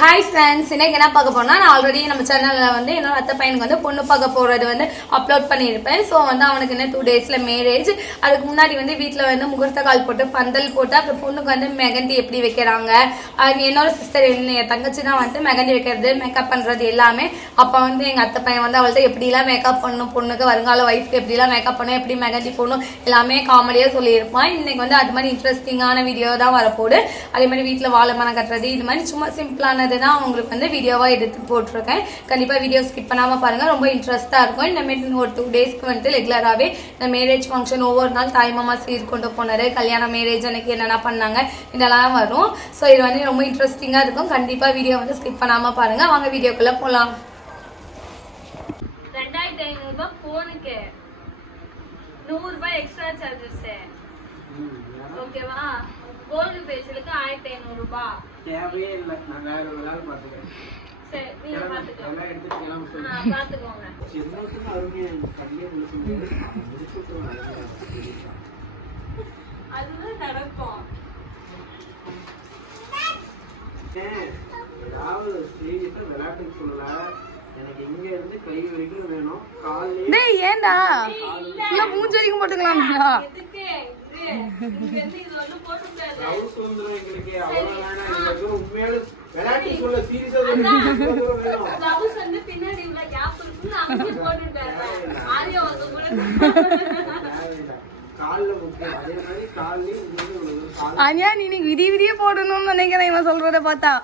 Hi friends, இன்னைக்கு என்ன பார்க்க போறோம்னா நான் ஆல்ரெடி நம்ம சேனல்ல வந்து என்னோட அத்தை பையனுக்கு வந்து பொண்ணு பார்க்க போறது வந்து அப்லோட் பண்ணிருப்பேன். சோ வந்து அவனுக்கு இன்னும் 2 டேஸ்ல மேரேஜ். அதுக்கு முன்னாடி வந்து வீட்ல வந்து முகூர்த்த கால் போட்டு பந்தல் போட்டு அப்புறம் பொண்ணுக்கு வந்து மெஹந்தி எப்படி வைக்கறாங்க. என்னோட சிஸ்டர் என் தங்கச்சி தான் வந்து மெஹந்தி வைக்கிறது, மேக்கப் பண்றது எல்லாமே. அப்ப வந்து எங்க அத்தை பையன் வந்து அவள்ட்ட எப்படிலாம் மேக்கப் பண்ணனும், பொண்ணுக்கு வருங்கால வைஃப்க்கு எப்படிலாம் மேக்கப் பண்ணனும், எப்படி மெஹந்தி போடணும் எல்லாமே காமெடியா சொல்லி இருப்பான். இன்னைக்கு வந்து அது மாதிரி இன்ட்ரஸ்டிங்கான வீடியோ தான் வரப்போகுது. அதே மாதிரி வீட்ல வாழை மரம் கட்டுறது இது மாதிரி சும்மா சிம்பிளான தான் உங்களுக்கு வந்து வீடியோவா எடுத்து போட்டுருக்கேன். கண்டிப்பா வீடியோ ஸ்கிப் பண்ணாம பாருங்க, ரொம்ப இன்ட்ரெஸ்டா இருக்கும். இந்த ஒரு 2 டேஸ்க்கு வந்து ரெகுலராகவே இந்த மேரேஜ் ஃபங்க்ஷன் ஒவ்வொரு நாள் தாய் மாமா சீர் கொண்டு போனாரு, கல்யாணம் மேரேஜ் அன்னைக்கு என்னென்ன பண்ணாங்க இதெல்லாம் வரும். ஸோ இது வந்து ரொம்ப இன்ட்ரெஸ்டிங்கா இருக்கும். கண்டிப்பா வீடியோ வந்து ஸ்கிப் பண்ணாம பாருங்க. வாங்க வீடியோக்குள்ள போலாம். 2500 ரூபாய் போனுக்கு 100 ரூபாய் எக்ஸ்ட்ரா சார்ஜஸ். ஓகேவா? கோல்டு பேஷலுக்கு 1500 ரூபாய். தேவையே இல்ல, நான் வேற ஒரு ஆள் பாத்துக்கிறேன். சரி, நீங்க பாத்துக்கோங்க. எல்லாம் எடுத்துட்டு கிளம்ப சொல்லுங்க. பாத்துக்கோங்க. சின்னதுக்கு அருமையா கல்லே முடிச்சுட்டு அதுதான் நடக்கும். ஏதாவது ஸ்டேஜ்ல விளையாட்டுக்கு சொல்லல, எனக்கு இங்க இருந்து கை வரைக்கும் வேணும். காலே டேய் ஏண்டா இல்ல மூஞ்சரிக்கும் போட்டுக்கலாம்டா. எதுக்கு இங்க இருந்து இது வந்து போட்டுட்டாரு. ரவுஸ் வந்துரும் எங்களுக்கு. அவ்வளவுதானே. எனக்கு உண்மையால விளையாட்டுக்கு சொல்ல சீரியஸா வேணும். ரவுஸ் வந்து பின்னாடி உள்ள கேப் இருக்குன்னு அங்கே போட்டுட்டாரு. ஆரியா வந்து கூட கால்ல முக்கியம். அதே மாதிரி கால்லயும் இருந்து கால் அனியா நீ விதிய போடணும்னு நினைக்கிறேன் இவன் சொல்றத பார்த்தா.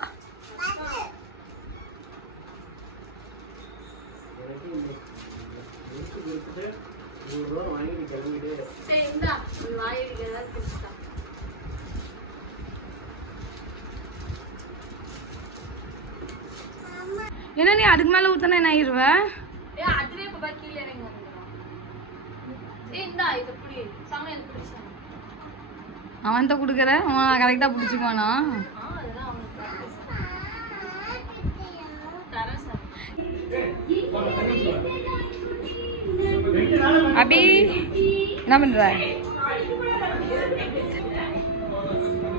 என்ன நீ அதுக்கு மேல ஊத்தனா என்ன ஆயிருவ? அதுவே இப்ப கீழே இறங்கி வந்துடும். இந்தா இது புடி சாமி எனக்கு பிடிச்சா அவன் தான் குடுக்கற, அவன் கரெக்டா புடிச்சுக்குவானா? அதெல்லாம் அவனுக்கு தரேன் சார். அபி என்ன பண்ற?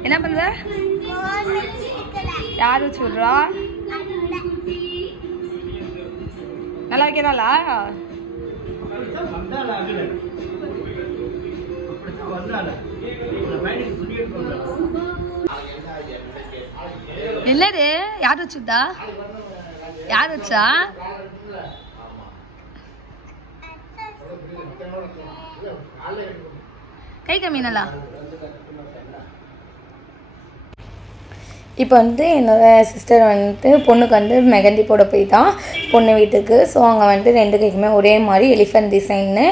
என்ன பண்ற? யாரு சொல்றா? நல்லா வைக்கிறாளா? இல்லரு யார் வச்சுட்டா? யார் வச்சா? கை கம்மினலா? இப்போ வந்து என்னோடய சிஸ்டர் வந்துட்டு பொண்ணுக்கு வந்து மெஹந்தி போட போயிட்டான் பொண்ணு வீட்டுக்கு. ஸோ அங்கே வந்துட்டு 2 கைக்குமே ஒரே மாதிரி எலிஃபென்ட் டிசைன்னு,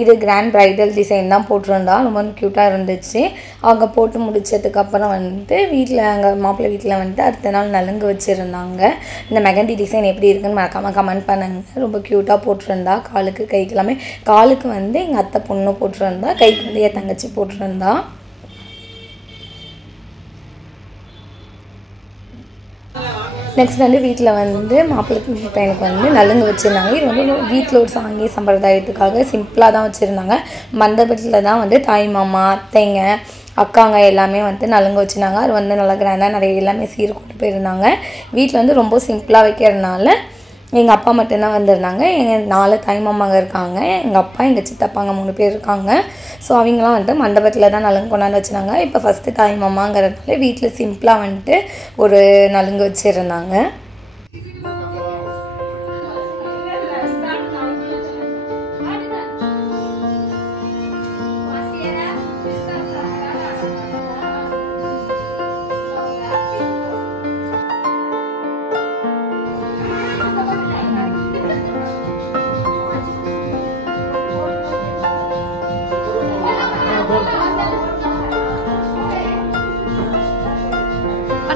இது கிராண்ட் ப்ரைடல் டிசைன் தான் போட்டிருந்தா. ரொம்ப க்யூட்டாக இருந்துச்சு. அவங்க போட்டு முடிச்சதுக்கப்புறம் வந்துட்டு வீட்டில் அங்கே மாப்பிள்ளை வீட்டில் வந்துட்டு அடுத்த நாள் நலுங்கு வச்சுருந்தாங்க. இந்த மெஹந்தி டிசைன் எப்படி இருக்குன்னு மறக்காமல் கமெண்ட் பண்ணுங்க. ரொம்ப க்யூட்டாக போட்டிருந்தா. காலுக்கு கைக்கு எல்லாமே. காலுக்கு வந்து எங்கள் அத்தை பொண்ணு போட்டிருந்தா, கைக்கு வந்து என் தங்கச்சி போட்டிருந்தா. நெக்ஸ்ட் வந்து வீட்டில் வந்து மாப்பிள்ளை பையனுக்கு வந்து நலுங்கு வச்சுருந்தாங்க. இது வந்து வீட்டில் ஒரு சாங்கிய சம்பிரதாயத்துக்காக சிம்பிளாக தான் வச்சுருந்தாங்க. மண்டபத்தில் தான் வந்து தாய் மாமா அத்தைங்க அக்காங்க எல்லாமே வந்து நலுங்கு வச்சுருந்தாங்க. அது வந்து நல்லா கிராண்டாக நிறைய எல்லாமே சீர் கொண்டு போயிருந்தாங்க. வீட்டில் வந்து ரொம்ப சிம்பிளாக வைக்கிறதுனால எங்கள் அப்பா மட்டும்தான் வந்திருந்தாங்க. எங்கள் 4 தாய் மாமாங்க இருக்காங்க. எங்கள் அப்பா எங்கள் சித்தப்பாங்க 3 பேர் இருக்காங்க. ஸோ அவங்களாம் வந்துட்டு மண்டபத்தில் தான் நலுங்கு கொண்டாந்து வச்சுருந்தாங்க. இப்போ ஃபஸ்ட்டு தாய் மாமாங்கிறதுனால வீட்டில் சிம்பிளாக வந்துட்டு ஒரு நலுங்கு வச்சுருந்தாங்க.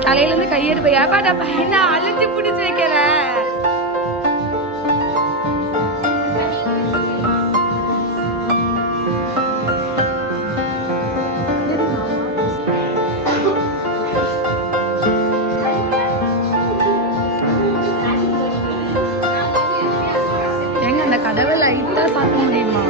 தலையிலேருந்து கையெடுப்பையா பாட்டா பையனை அழுத்தி பிடிச்சி வைக்கிற. எங்க அந்த கதவை லைட்டா பார்க்க முடியுமா?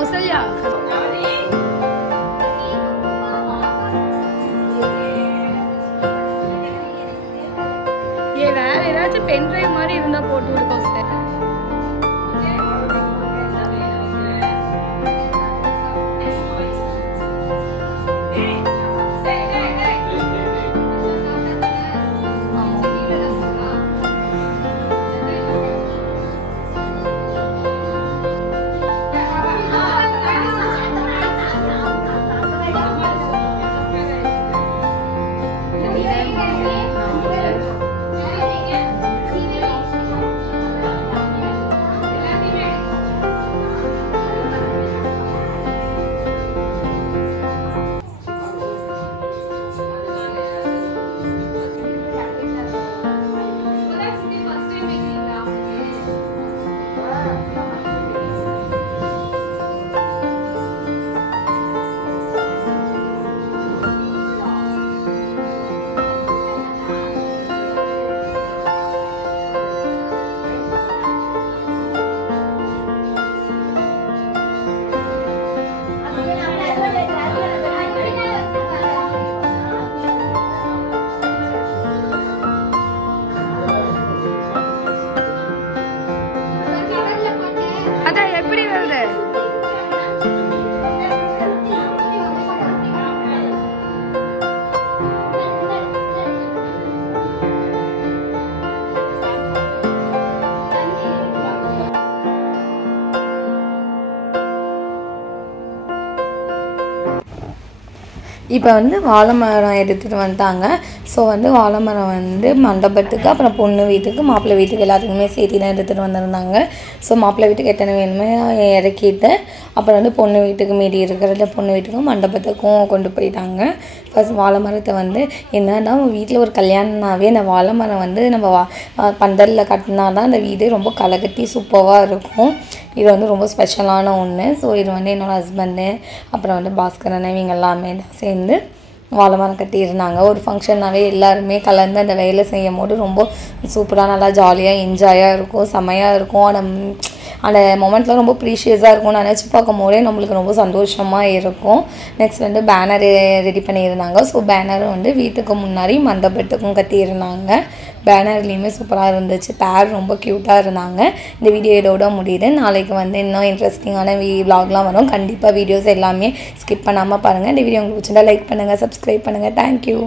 கௌசல்யா ஏ வேற ஏதாச்சும் பென் டிரைவ் மாதிரி இருந்தா போட்டு விடு கௌசல்யா. அதான் எப்படி வருது? இப்போ வந்து வாழை மரம் எடுத்துகிட்டு வந்துட்டாங்க. ஸோ வந்து வாழை மரம் வந்து மண்டபத்துக்கு அப்புறம் பொண்ணு வீட்டுக்கு மாப்பிள்ளை வீட்டுக்கு எல்லாத்துக்குமே சேர்த்து தான் எடுத்துகிட்டு வந்திருந்தாங்க. ஸோ மாப்பிள்ளை வீட்டுக்கு எத்தனை வேணுமே இறக்கிட்டு அப்புறம் வந்து பொண்ணு வீட்டுக்கு மீறி இருக்கிறத பொண்ணு வீட்டுக்கும் மண்டபத்துக்கும் கொண்டு போயிட்டாங்க. ஃபர்ஸ்ட் வாழை மரத்தை வந்து என்னன்னா வீட்டில் ஒரு கல்யாணம்னாவே அந்த வாழை மரம் வந்து நம்ம பந்தலில் கட்டினா தான் அந்த வீடு ரொம்ப களைகட்டி சூப்பராக இருக்கும். இது வந்து ரொம்ப ஸ்பெஷலான ஒன்று. ஸோ இது வந்து என்னோடய ஹஸ்பண்டு அப்புறம் வந்து பாஸ்கரன் இவங்க எல்லாமே தான் சேர்ந்து வாழை மரம் கட்டியிருந்தாங்க. ஒரு ஃபங்க்ஷன்னாவே எல்லாருமே கலந்து அந்த வேலை செய்யும் போது ரொம்ப சூப்பராக நல்லா ஜாலியாக என்ஜாயாக இருக்கும், செமையாக இருக்கும். அந்த மொமெண்ட்லாம் ரொம்ப ப்ரீஷியஸாக இருக்கும். நினச்சி பார்க்கும் போதே நம்மளுக்கு ரொம்ப சந்தோஷமாக இருக்கும். நெக்ஸ்ட் வந்து பேனர் ரெடி பண்ணியிருந்தாங்க. ஸோ பேனர் வந்து வீட்டுக்கு முன்னாடி மண்டபத்துக்கும் கட்டியிருந்தாங்க. பேனர்லேயுமே சூப்பராக இருந்துச்சு. பேர் ரொம்ப க்யூட்டாக இருந்தாங்க. இந்த வீடியோ இதோட முடியுது. நாளைக்கு வந்து இன்னும் இன்ட்ரெஸ்டிங்கான விலாக்லாம் வரும். கண்டிப்பாக வீடியோஸ் எல்லாமே ஸ்கிப் பண்ணாமல் பாருங்கள். இந்த வீடியோ உங்களுக்கு பிடிச்சிருந்தா லைக் பண்ணுங்கள், சப்ஸ்கிரைப் பண்ணுங்கள். தேங்க்யூ.